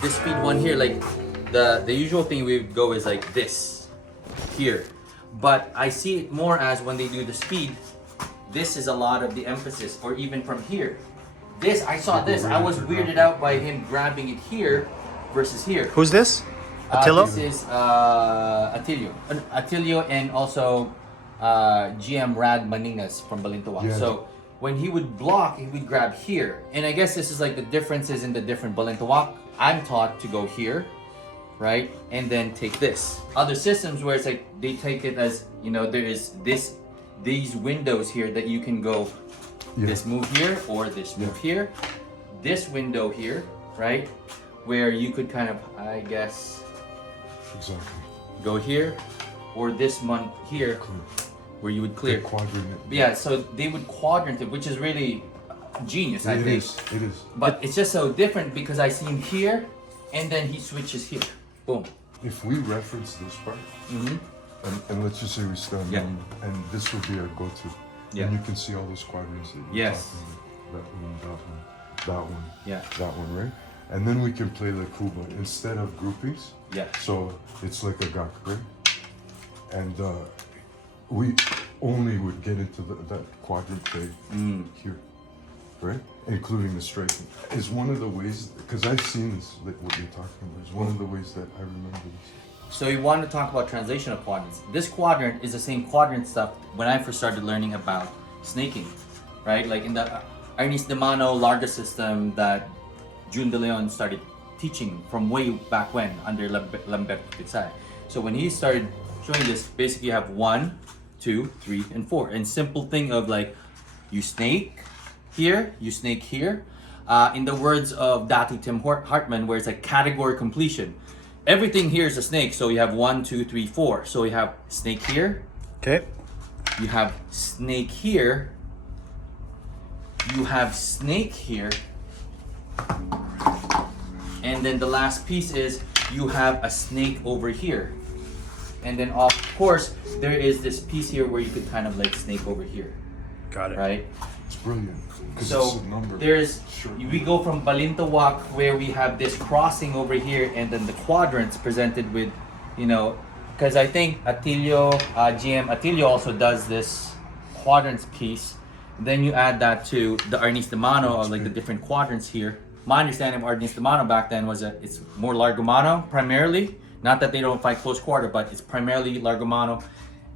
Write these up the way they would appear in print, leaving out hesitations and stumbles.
this speed one here, like the usual thing we would go is like this here, but I see it more as when they do the speed, this is a lot of the emphasis, or even from here. This, I saw this, I was weirded out by him grabbing it here versus here. Who's this? Attilo? This is Attilio and also GM Rad Maningas from Balintawak. Yeah. So when he would block, he would grab here. And I guess this is like the differences in the different Balintawak. I'm taught to go here, right? And then take this. Other systems where it's like they take it as, you know, there is these windows here that you can go this move here or this move here. This window here, right? Where you could kind of, I guess, go here, or this one here, where you would clear. Quadrant. Yeah, so they would quadrant it, which is really genius, I think. It is. But it's just so different because I see him here, and then he switches here. Boom. If we reference this part, and let's just say we stand on, and this would be our go-to. Yeah. And you can see all those quadrants that you're Yes. talking about. That one, that one, Yeah. that one, right? And then we can play like Kuba instead of groupings. Yeah. So it's like a gak, right? And we only would get into that quadrant play here, right? Including the striking. Is one of the ways, because I've seen this, like what you're talking about, is one of the ways that I remember this. So we want to talk about translation of quadrants. This quadrant is the same quadrant stuff when I first started learning about snaking, right? Like in the Arnis De Mano larger system that Jun De Leon started teaching from way back when under Pekiti. So when he started showing this, basically you have 1, 2, 3, and 4. And simple thing of like, you snake here, you snake here. In the words of Dati Tim Hartman, where it's like category completion. Everything here is a snake, so you have 1, 2, 3, 4. So you have snake here. Okay. You have snake here. You have snake here. And then the last piece is you have a snake over here. And then of course, there is this piece here where you could kind of like snake over here. Got it. Right? It's brilliant. So we go from Balintawak where we have this crossing over here, and then the quadrants presented with, you know, because I think Attilio, GM Attilio also does this quadrants piece. Then you add that to the Arnis De Mano of like the different quadrants here. My understanding of Arnis De Mano back then was that it's more largo mano primarily. Not that they don't fight close quarter, but it's primarily largo mano.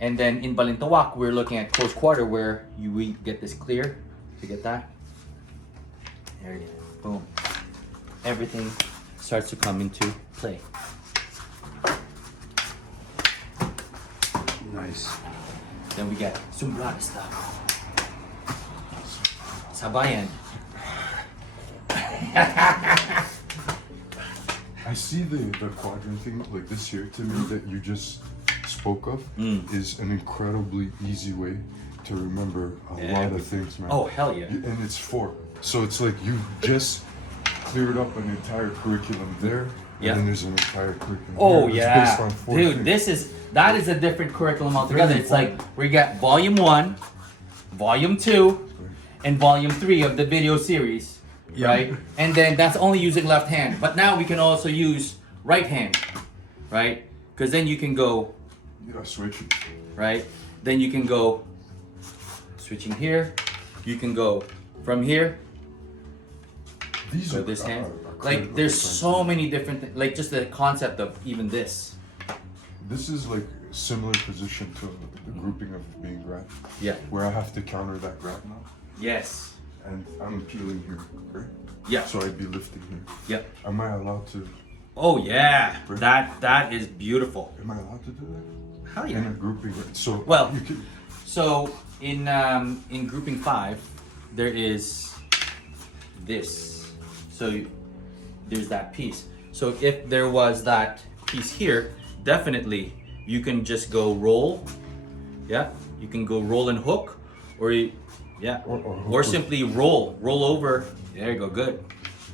And then in Balintawak, we're looking at close quarter where we get this clear. To get that, there it is. Boom. Everything starts to come into play. Nice. Then we get Sumbrada stuff. Sabayan. I see the quadrant thing like this here to me that you just spoke of is an incredibly easy way to remember a lot of things, man. Oh, hell yeah. And it's 4. So it's like you just cleared up an entire curriculum there, and then there's an entire curriculum Oh here that's based yeah. on 4 Dude, things. that is a different curriculum altogether. Very It's like we got volume 1, volume 2, and volume 3 of the video series, right? And then that's only using left hand. But now we can also use right hand, right? Because then you can go, You gotta switch it. right? Then you can go switching here. You can go from here. These So are this hand, critical like there's difference. so many different, like just the concept of even this. This is like similar position to the grouping of being grabbed, Yeah. where I have to counter that grab now, Yes. and I'm peeling here, right? Yeah. So I'd be lifting here. Yep. Am I allowed to? Oh yeah. That is beautiful. Am I allowed to do that? Hell In a yeah. grouping, right? So Well, you can, So in grouping 5, there is this. So there's that piece. So if there was that piece here, definitely you can just go roll. Yeah, you can go roll and hook, or or simply roll over. There you go, good.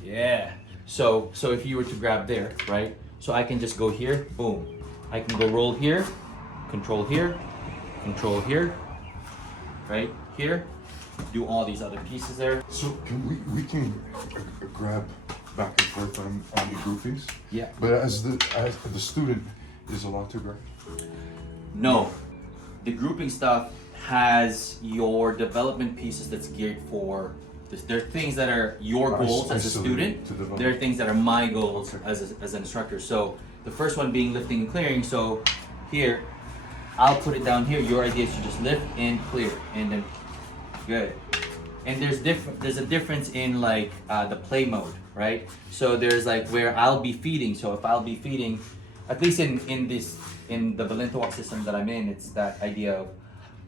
Yeah. So if you were to grab there, right? So I can just go here, boom. I can go roll here, control here, right here, do all these other pieces there. so can we can grab back and forth on the groupings. Yeah. But as the student is allowed to grab. No, the grouping stuff has your development pieces that's geared for this. There are things that are your goals as a student. There are things that are my goals as an instructor. So the first one being lifting and clearing. So here, I'll put it down here. Your idea is to just lift and clear, and then good. And there's a difference in like the play mode, right? So there's like where I'll be feeding. So if I'll be feeding, at least in the Balintawak system that I'm in, it's that idea of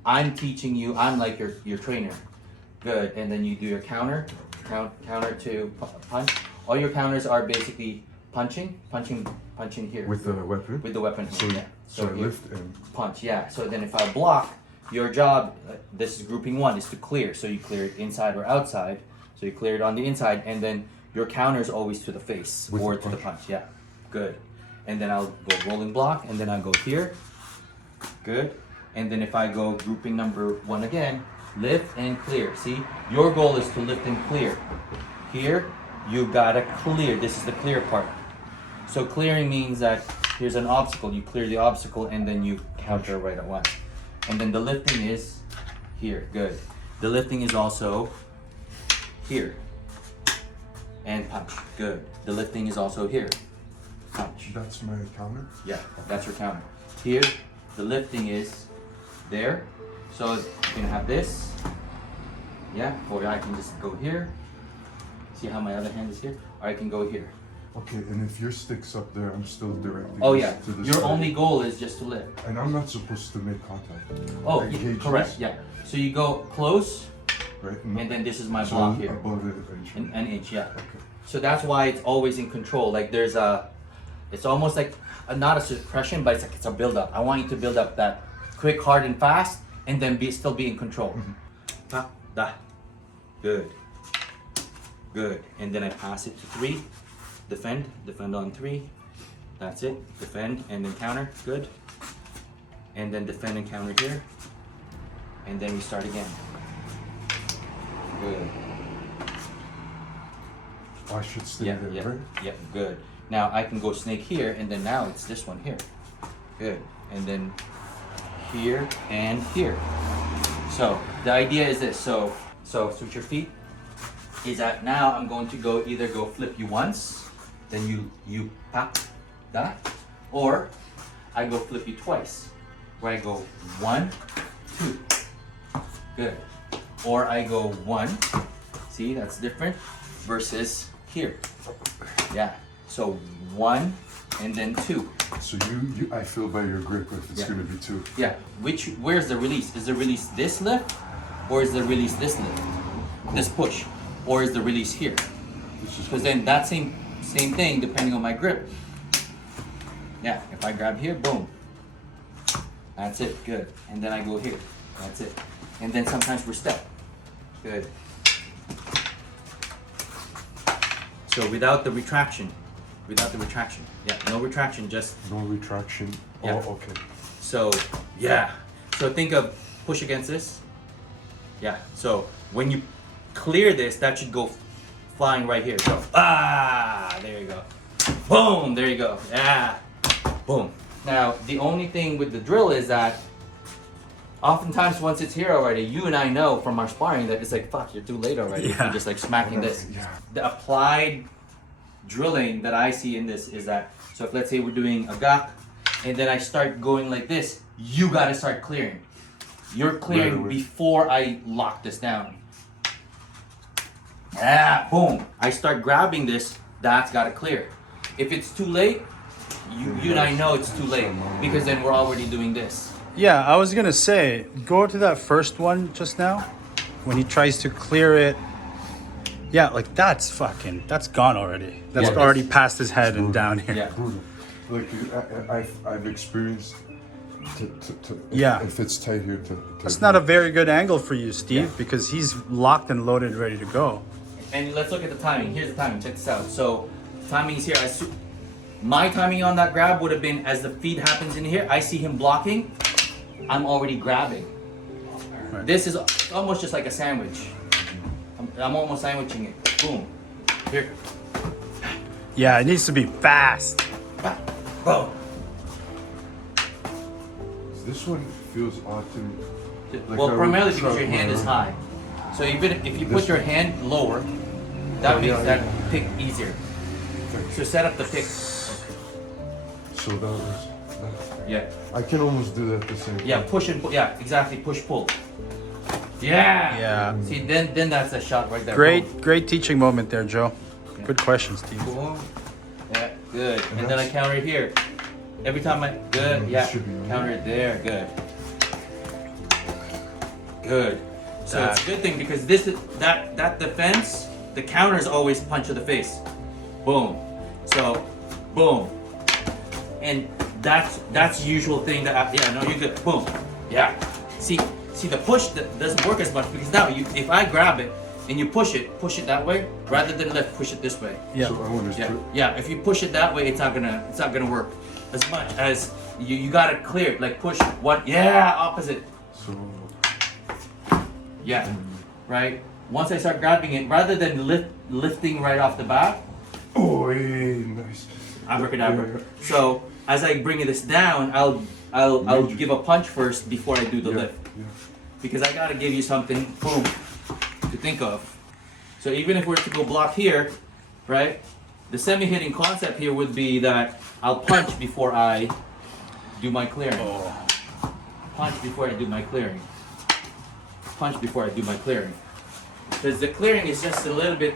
I'm teaching you, I'm like your trainer. Good. And then you do your counter to punch. All your counters are basically punching here. With the weapon? With the weapon So, here, yeah. so here, lift and punch, yeah. So then if I block, your job, this is grouping one, is to clear. So you clear it inside or outside. So you clear it on the inside, and then your counter is always to the face With or the to the punch. punch, yeah. Good. And then I'll go rolling block, and then I'll go here. Good. And then if I go grouping number one again, lift and clear. See, your goal is to lift and clear. Here, you gotta clear. This is the clear part. So clearing means that here's an obstacle. You clear the obstacle, and then you counter right at once. And then the lifting is here. Good. The lifting is also here. And punch. Good. The lifting is also here. Punch. that's my counter. Yeah, that's your counter. Here, the lifting is there. So you can have this. Yeah, or I can just go here. See how my other hand is here? Or I can go here. Okay, and if your stick's up there, I'm still directing Oh this yeah, to the your side. only goal is just to lift. And I'm not supposed to make contact. Oh, I gauge correct, this, yeah. So you go close, Right? and then this is my so block here. above it eventually. An inch, yeah. Okay. So that's why it's always in control. Like there's it's almost like not a suppression, but it's like it's a build up. I want you to build up that quick, hard, and fast, and then still be in control. Ta, da. Good. Good. And then I pass it to 3. Defend on 3. That's it. Defend and then counter. Good. And then defend and counter here. And then we start again. Good. I should stay Yeah, there, yeah, right? yeah, good. Now I can go snake here, and then now it's this one here. Good. And then here and here. So the idea is this. So switch your feet. Is that now I'm going to either go flip you once, then you pop that, or I go flip you twice, where I go 1, 2. Good. Or I go 1. See, that's different versus here. Yeah. So 1 and then 2. So I feel by your grip if it's Yeah. gonna be 2. Yeah. Where's the release? Is the release this lift, or is the release this lift? This push, or is the release here? Because then that same thing depending on my grip. Yeah. If I grab here, boom. That's it. Good. And then I go here. That's it. And then sometimes we're step. Good. So without the retraction. Yeah, no retraction, just No retraction. Yeah. Oh, okay. so yeah. So think of push against this. Yeah. So when you clear this, that should go flying right here. So there you go. Boom, there you go. Yeah. Boom. Now the only thing with the drill is that oftentimes once it's here already, you and I know from our sparring that it's like, fuck, you're too late already. Yeah. You're just like smacking this. Yeah. The applied drilling that I see in this is that, so if let's say we're doing a gak, and then I start going like this, you gotta start clearing. You're clearing Right away. before I lock this down. Ah, boom. I start grabbing this, that's gotta clear. If it's too late, you and I know it's too late, because then we're already doing this. Yeah, I was gonna say, go to that first one just now, when he tries to clear it. Yeah, like that's gone already. That's Yeah, already it's- past his head and down here. Yeah. Brutal. Like I've experienced. Yeah. If it's tight here, That's not a very good angle for you, Steve, because he's locked and loaded, ready to go. And let's look at the timing. Here's the timing. Check this out. So timing is here. My timing on that grab would have been as the feed happens in here. I see him blocking. I'm already grabbing. Right. This is almost just like a sandwich. I'm almost sandwiching it. Boom. Here. Yeah, it needs to be fast. Boom. This one feels odd to me. Like Well, I would primarily because try your hand is my- high. So even if you put This- your hand lower, that Oh, makes yeah, that yeah. pick easier. Okay. So set up the pick. So that was that. Yeah. I can almost do that at the same time. Yeah, push and pull. Yeah, exactly. Push, pull. Yeah. Yeah. See, then that's a shot right there. Great teaching moment there, Joe. Good questions, Steve. Boom. Yeah, good. And then I that's- counter it here. Every time I good. this Yeah. should be right. Counter it there. Good. Good. So it's a good thing because this is that defense. The counter is always punch to the face. Boom. So, boom. And that's usual thing that yeah, no, you're good. Boom. Yeah. See the push that doesn't work as much because now if I grab it and you push it that way rather than push it this way. Yeah. So I want to Yeah. Yeah. If you push it that way, it's not gonna work as much as you gotta clear it. Like push one. Yeah. Opposite. So Yeah. Right. Once I start grabbing it, rather than lifting right off the bat, oh, hey, nice. abracadabra. Yeah. So as I bring this down, I'll give a punch first before I do the lift. Yeah. Because I gotta give you something, boom, to think of. So even if we're to go block here, right? The semi-hitting concept here would be that I'll punch before I do my clearing. Punch before I do my clearing. Punch before I do my clearing. Because the clearing is just a little bit,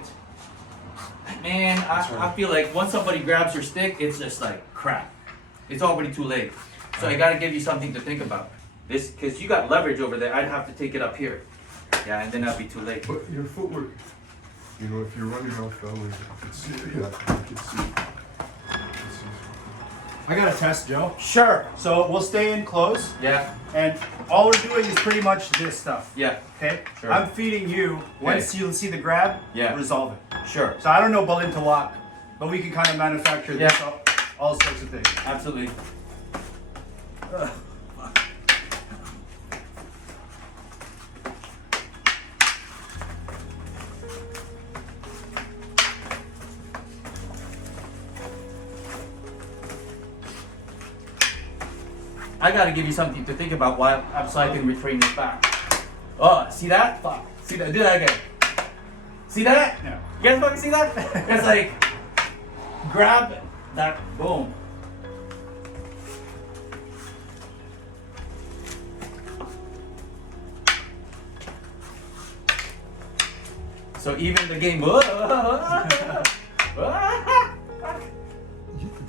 man, I feel like once somebody grabs your stick, it's just like crap. It's already too late. So I gotta give you something to think about. This, because you got leverage over there, I'd have to take it up here. Yeah, and then that'd be too late. But your footwork, you know, if you're running off that way, I can see it. Yeah, I can see it. I got a test, Joe. Sure. So we'll stay in close, Yeah, and all we're doing is pretty much this stuff. yeah, Okay? Sure. I'm feeding you. Once Okay. you'll see the grab, Yeah. resolve it. sure. So I don't know Balintawak, but we can kind of manufacture this Yeah. all sorts of things. Absolutely. I gotta give you something to think about while so I can retrain this back. Oh, see that? Fuck. See that? Do that again. See that? Yeah. You guys fucking see that? It's like grab that. Boom. So even the game.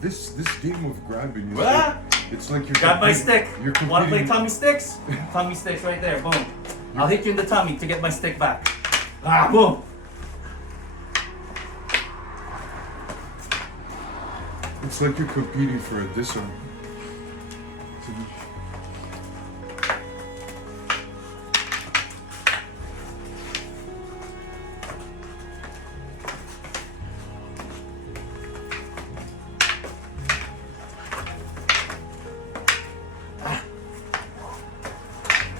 This game of grabbing is Ah! it's like you're Got my competing- stick. You're Wanna play competing. tummy sticks? Tummy sticks right there. Boom. I'll hit you in the tummy to get my stick back. Ah, boom. It's like you're competing for a disarm.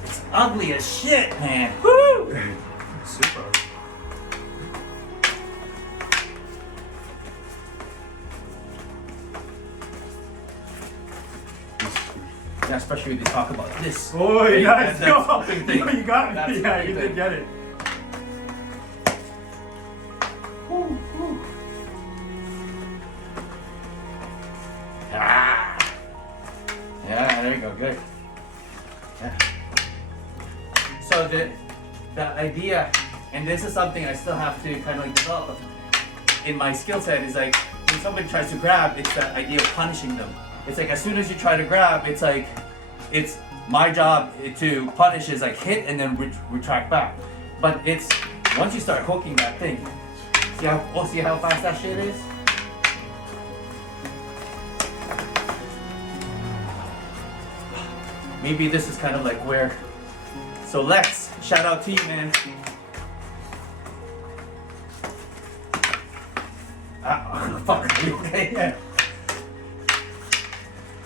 It's ugly as shit, man. Woo! Super. Yeah, especially when they talk about this. Oh, Hey, yeah, that fucking thing. You got That's me. Yeah, fucking you thing. did get it. Ah. Yeah, there you go. Good. Yeah. So the idea, and this is something I still have to kind of like develop in my skill set, is like when somebody tries to grab, it's that idea of punishing them. It's like as soon as you try to grab, it's like it's my job to punish is like hit and then retract back. But it's once you start hooking that thing, see how fast that shit is? Maybe this is kind of like where. So Lex, shout out to you, man. Fuck, are you okay? Yeah.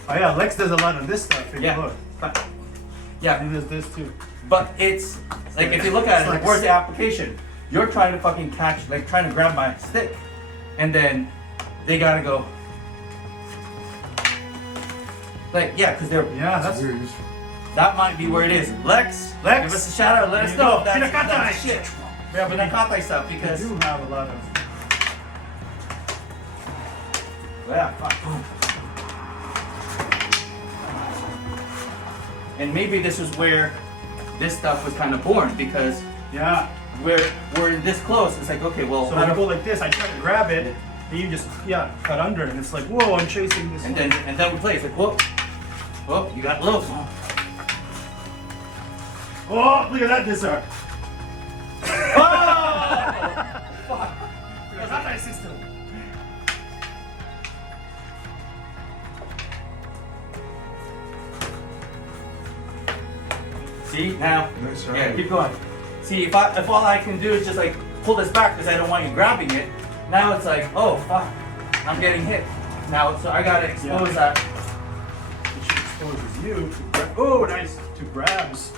Oh yeah, Lex does a lot of this stuff. If you Yeah. look. But, yeah, He does this too. but it's like if you look at it, It's like- where's the application? You're trying to fucking catch, like trying to grab my stick, and then they gotta go. Like, yeah, because they're, Yeah, that's Very useful. that might be where it is. Lex, Lex, give us a shout out. Let us you know go. if that's Pinakatay. shit. Yeah, but Pinakatay stuff I because, do have a lot of. yeah, fuck. And maybe this is where this stuff was kind of born because Yeah. we're this close. It's like, okay, well, So when I go like this, I try to grab it, and you just cut under it, and it's like, whoa, I'm chasing this. and then we play. It's like, whoa, whoa, you got low. Oh, look at that disarm. Fuck. Pinakatay system. See now? Nice, Yeah, right? keep going. See, if all I can do is just like pull this back because I don't want you grabbing it, now it's like, oh fuck, I'm getting hit. Now, so I gotta expose that. Which exposes you to grab. Oh, nice. To grabs.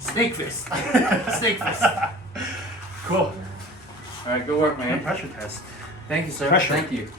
Snake fist. Snake fist. Cool. All right, good work, man. Pressure test. Thank you, sir. Pressure. Thank you.